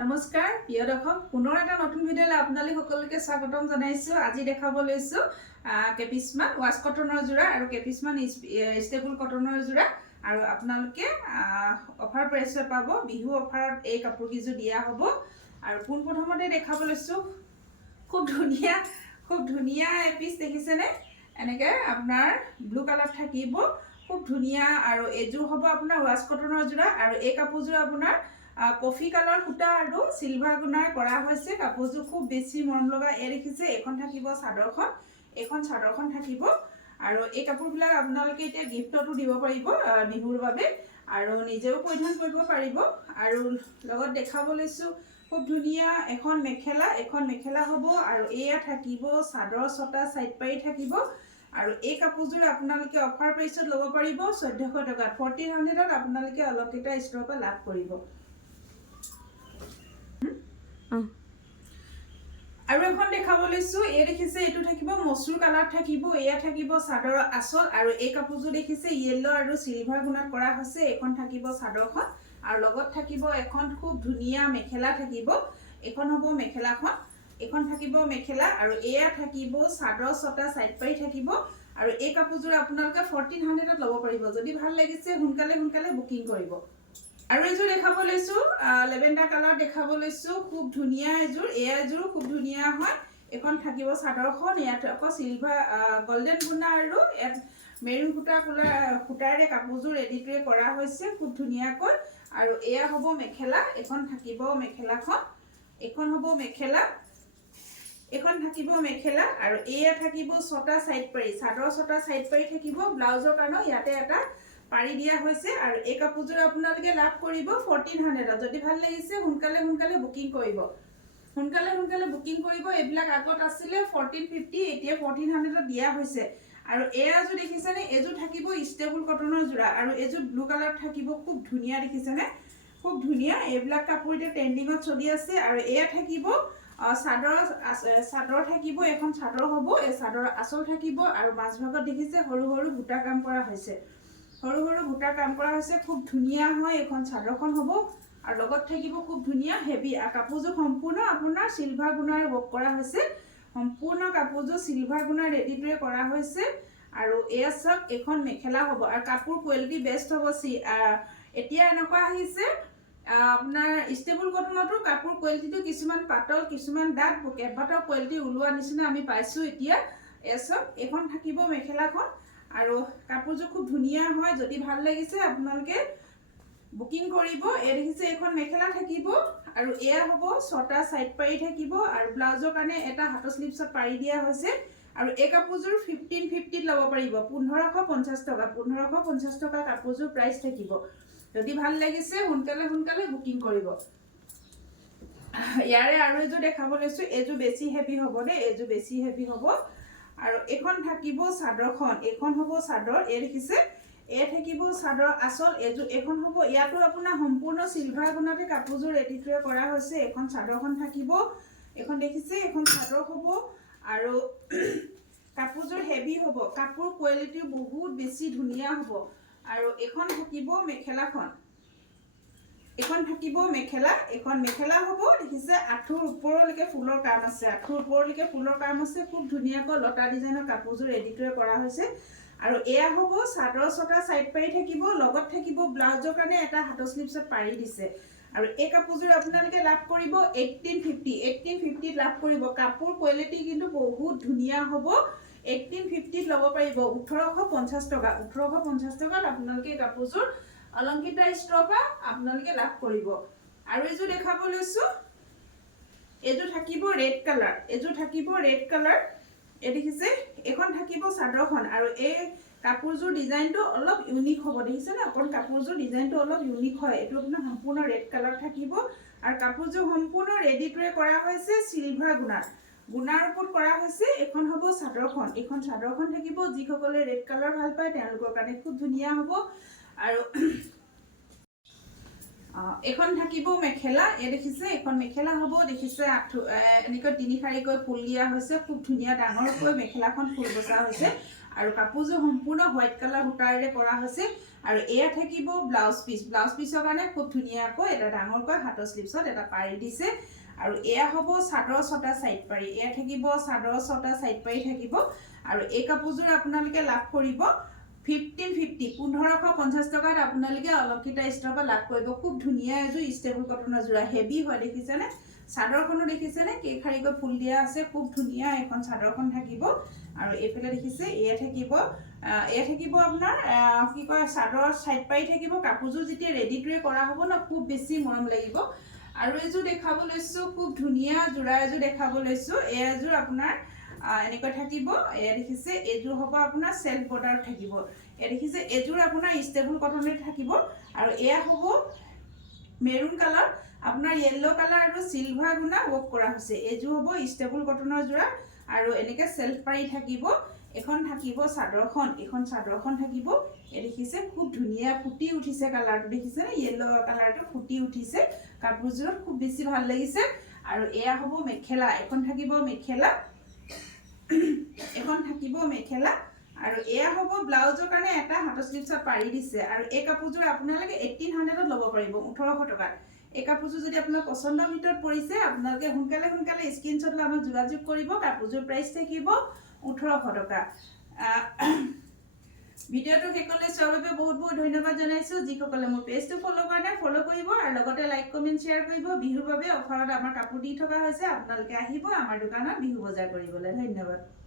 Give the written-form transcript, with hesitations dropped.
নমস্কাৰ প্ৰিয় দৰ্শক পুনৰ এটা নতুন ভিডিঅ'লৈ আপোনালোক সকলোকে স্বাগতম জনাইছো। আজি দেখাব লৈছো কেপিছমান ৱাছ কটনৰ জোৰা আৰু কেপিছমান ষ্টেবল কটনৰ জোৰা আৰু আপোনালোকে অফাৰ প্ৰাইচত পাব। বিহু অফাৰত এই কাপোৰ কিজোৰ দিয়া হ'ব আৰু পোন প্ৰথমতে দেখাব লৈছো খুব ধুনীয়া এপিচ দেখিছেনে। এনেকে আপোনাৰ ব্লু কালাৰ থাকিব, খুব ধুনীয়া আৰু এযোৰ হ'ব আপোনাৰ ৱাছ কটনৰ জোৰা আৰু এই কাপোৰযোৰ আপোনাৰ কফি কালাৰ সূতা আৰু সিলভাৰ গুণাৰ কৰা হৈছে। কাপোৰযোৰ খুব বেছি মৰম লগা। এই দেখিছে এখন থাকিব চাদৰখন, এখন চাদৰখন থাকিব আৰু এই কাপোৰবিলাক আপোনালোকে এতিয়া গিফ্টতো দিব পাৰিব বিহুৰ বাবে আৰু নিজেও পৰিধান কৰিব পাৰিব। আৰু লগত দেখাব লৈছো খুব ধুনীয়া এখন মেখেলা হ'ব আৰু এয়া থাকিব চাদৰ ছটা সাইড পাৰি থাকিব আৰু এই কাপোৰযোৰ আপোনালোকে অফাৰ প্ৰাইচত ল'ব পাৰিব 1400 টকাত। 1400ত আপোনালোকে অলংকিতা ষ্টৰৰ পৰা লাভ কৰিব। আৰু এখন দেখাব লৈছো, এই দেখিছে এইটো থাকিব মসুৰ কালাৰ থাকিব, এয়া থাকিব চাদৰৰ আঁচল আৰু এই কাপোৰযোৰ দেখিছে ইয়েলো আৰু সিলভাৰ গুণাত কৰা হৈছে। এখন থাকিব চাদৰখন আৰু লগত থাকিব এখন খুব ধুনীয়া মেখেলা থাকিব। এখন হ'ব মেখেলাখন, এখন থাকিব মেখেলা আৰু এয়া থাকিব চাদৰ ছটা সাইড পাৰি থাকিব আৰু এই কাপোৰযোৰ আপোনালোকে 1400ত ল'ব পাৰিব। যদি ভাল লাগিছে সোনকালে বুকিং কৰিব। আৰু এযোৰ দেখাব লৈছো লেভেণ্ডাৰ কালাৰ দেখাব লৈছো, খুব ধুনীয়া এযোৰ। এযোৰো খুব ধুনীয়া হয়। এখন থাকিব চাদৰখন, ইয়াত আকৌ সিলভাৰ গোল্ডেন গুণা আৰু ইয়াত মেৰুন সূতাৰে কাপোৰযোৰ ৰেডিটোৱে কৰা হৈছে খুব ধুনীয়াকৈ। আৰু এয়া হ'ব মেখেলা, এখন থাকিব মেখেলাখন, এখন হ'ব মেখেলা, এখন থাকিব মেখেলা আৰু এয়া থাকিব ছটা সাইড পাৰি, চাদৰ ছটা সাইড পাৰি থাকিব। ব্লাউজৰ কাৰণে ইয়াতে এটা পাৰি দিয়া হৈছে আৰু এই কাপোৰযোৰ আপোনালোকে লাভ কৰিব 1400ত। যদি ভাল লাগিছে সোনকালে বুকিং কৰিব, সোনকালে বুকিং কৰিব। এইবিলাক আগত আছিলে 1450, এতিয়া 1400ত দিয়া হৈছে। আৰু এয়াযোৰ দেখিছেনে, এযোৰ থাকিব ষ্টেবল কটনৰ জোৰা আৰু এযোৰ ব্লু কালাৰ থাকিব, খুব ধুনীয়া দেখিছেনে, খুব ধুনীয়া। এইবিলাক কাপোৰ এতিয়া ট্ৰেণ্ডিঙত চলি আছে। আৰু এয়া থাকিব চাদৰ থাকিব, এখন চাদৰ হ'ব, এই চাদৰৰ আঁচল থাকিব আৰু মাজভাগত দেখিছে সৰু বুটা কাম কৰা হৈছে, বুটা কাম কৰা হৈছে। খুব ধুনীয়া হয়। এখন চাদৰখন হ'ব আৰু লগত থাকিব খুব ধুনীয়া হেভি কাপোৰযোৰ। সম্পূৰ্ণ আপোনাৰ সিলভাৰ গুণাৰে ৱৰ্ক কৰা হৈছে, সম্পূৰ্ণ কাপোৰযোৰ সিলভাৰ গুণাৰ ৰেডিটোৱে কৰা হৈছে। আৰু এয়া চাওক এখন মেখেলা হ'ব আৰু কাপোৰ কোৱালিটি বেষ্ট হ'ব। এতিয়া এনেকুৱা আহিছে আপোনাৰ ষ্টেবল কটনতো কাপোৰ কোৱালিটিটো কিছুমান পাতল কিছুমান ডাঠ কেইবাটাও কোৱালিটি ওলোৱা নিচিনা আমি পাইছো এতিয়া। এয়া চাওক এখন থাকিব মেখেলাখন আৰু কাপোৰযোৰ খুব ধুনীয়া হয়। যদি ভাল লাগিছে আপোনালোকে বুকিং কৰিব। এই দেখিছে এখন মেখেলা থাকিব আৰু এয়া হ'ব ছটা সাইড পাৰি থাকিব আৰু ব্লাউজৰ কাৰণে এটা হাতৰ স্লিপছত পাৰি দিয়া হৈছে। আৰু এই কাপোৰযোৰ 1550ত ল'ব পাৰিব, 1550 টকা, 1550 টকা কাপোৰযোৰ প্ৰাইচ থাকিব। যদি ভাল লাগিছে সোনকালে বুকিং কৰিব। ইয়াৰে আৰু এযোৰ দেখাব লৈছো, এযোৰ বেছি হেভি হ'ব দেই, এযোৰ বেছি হেভি হ'ব। আৰু এখন থাকিব চাদৰখন, এখন হ'ব চাদৰ, এই দেখিছে এ থাকিব চাদৰ আঁচল। এখন হ'ব, ইয়াতো আপোনাৰ সম্পূৰ্ণ সিলভাৰ গুণাতে কাপোৰযোৰ ৰেডিটোৱে কৰা হৈছে। এখন চাদৰখন থাকিব, এখন দেখিছে এখন চাদৰ হ'ব আৰু কাপোৰযোৰ হেভি হ'ব, কাপোৰ কোৱালিটি বহুত বেছি ধুনীয়া হ'ব। আৰু এখন থাকিব মেখেলাখন, এখন থাকিব মেখেলা, এখন মেখেলা হ'ব। দেখিছে আঁঠুৰ ওপৰলৈকে ফুলৰ কাম আছে, আঁঠুৰ ওপৰলৈকে ফুলৰ কাম আছে। খুব ধুনীয়াকৈ লতা ডিজাইনৰ কাপোৰযোৰ ৰেডিটোৱে কৰা হৈছে। আৰু এয়া হ'ব চাদৰ ছটা সাইড পাৰি থাকিব, লগত থাকিব ব্লাউজৰ কাৰণে এটা হাতৰ স্লিপছত পাৰি দিছে। আৰু এই কাপোৰযোৰ আপোনালোকে লাভ কৰিব 1850ত লাভ কৰিব। কাপোৰ কোৱালিটি কিন্তু বহুত ধুনীয়া হ'ব। 1850ত ল'ব পাৰিব, 1850 টকা, 1850 টকাত আপোনালোকে কাপোৰযোৰ অলংকিতা ষ্টৰৰ পৰা আপোনালোকে লাভ কৰিব। আৰু এযোৰ দেখাব লৈছো, এযোৰ থাকিব ৰেড কালাৰ, এযোৰ থাকিব ৰেড কালাৰ। এই দেখিছে এখন থাকিব চাদৰখন আৰু এই কাপোৰযোৰ ডিজাইনটো অলপ ইউনিক হ'ব। দেখিছে না, অকণ কাপোৰযোৰ ডিজাইনটো অলপ ইউনিক হয়। এইটো আপোনাৰ সম্পূৰ্ণ ৰেড কালাৰ থাকিব আৰু কাপোৰযোৰ সম্পূৰ্ণ ৰেডিটোৱে কৰা হৈছে সিলভাৰ গুণাৰ ওপৰত কৰা হৈছে। এখন হ'ব চাদৰখন, এখন চাদৰখন থাকিব। যিসকলে ৰেড কালাৰ ভাল পায় তেওঁলোকৰ কাৰণে খুব ধুনীয়া হ'ব। আৰু এখন থাকিব মেখেলা, এই দেখিছে এখন মেখেলা হ'ব। দেখিছে এনেকৈ তিনি শাৰীকৈ ফুল দিয়া হৈছে, খুব ধুনীয়া ডাঙৰকৈ মেখেলাখন ফুল বচা হৈছে। আৰু কাপোৰযোৰ সম্পূৰ্ণ হোৱাইট কালাৰ সূতাৰে কৰা হৈছে আৰু এয়া থাকিব ব্লাউজ পিছৰ কাৰণে খুব ধুনীয়াকৈ এটা ডাঙৰকৈ হাতৰ স্লিভছত এটা পাৰি দিছে আৰু এয়া হ'ব চাদৰ ছটা সাইড পাৰি এয়া থাকিব চাদৰ ছটা সাইড পাৰি থাকিব আৰু এই কাপোৰযোৰ আপোনালোকে লাভ কৰিব 1550 টকাত আপোনালোকে অলংকিতা ষ্টৰৰ পৰা লাভ কৰিব খুব ধুনীয়া এযোৰ ষ্টেবল কটনৰ যোৰা হেভি হয় দেখিছেনে চাদৰখনো দেখিছেনে কেইখাৰিকৈ ফুল দিয়া আছে খুব ধুনীয়া এখন চাদৰখন থাকিব আৰু এইফালে দেখিছে এয়া থাকিব আপোনাৰ কি কয় চাদৰ সাইড পাৰি থাকিব কাপোৰযোৰ যেতিয়া ৰেডি কৰা হ'ব না খুব বেছি মৰম লাগিব আৰু এযোৰ দেখাব লৈছো খুব ধুনীয়া যোৰা এযোৰ দেখাব লৈছো এযোৰ আপোনাৰ এনেকৈ থাকিব এয়া দেখিছে এযোৰ হ'ব আপোনাৰ সেলফ বৰ্ডাৰ থাকিব এয়া দেখিছে এযোৰ আপোনাৰ ষ্টেবল কটনৰ থাকিব আৰু এয়া হ'ব মেৰুন কালাৰ আপোনাৰ ইয়েলো কালাৰ আৰু সিলভাৰ গুণা ৱৰ্ক কৰা হৈছে এযোৰ হ'ব ষ্টেবল কটনৰ যোৰা আৰু এনেকৈ সেলফ পাৰি থাকিব এখন থাকিব চাদৰখন থাকিব এই দেখিছে খুব ধুনীয়া ফুটি উঠিছে কালাৰটো দেখিছে নে ইয়েলো কালাৰটো ফুটি উঠিছে কাপোৰযোৰত খুব বেছি ভাল লাগিছে আৰু এয়া হ'ব মেখেলা এখন থাকিব মেখেলা আৰু এয়া হ'ব ব্লাউজৰ কাৰণে এটা হাতৰ স্লিভছত পাৰি দিছে আৰু এই কাপোৰযোৰ আপোনালোকে 1800ত ল'ব পাৰিব 1800 টকাত এই কাপোৰযোৰ যদি আপোনাৰ পছন্দৰ ভিতৰত পৰিছে আপোনালোকে সোনকালে স্ক্ৰিনশ্বট লৈ আমাক যোগাযোগ কৰিব কাপোৰযোৰ প্ৰাইচ থাকিব 1800 টকা ভিডিওটো শেষলৈ চোৱাৰ বাবে বহুত ধন্যবাদ জনাইছো যিসকলে মোৰ পেজটো ফলো কৰা নাই ফলো কৰিব আৰু লগতে লাইক কমেন্ট শেয়াৰ কৰিব বিহুৰ বাবে অফাৰত আমাৰ কাপোৰ দি থকা হৈছে আপোনালোকে আহিব আমাৰ দোকানত বিহু বজাৰ কৰিবলৈ ধন্যবাদ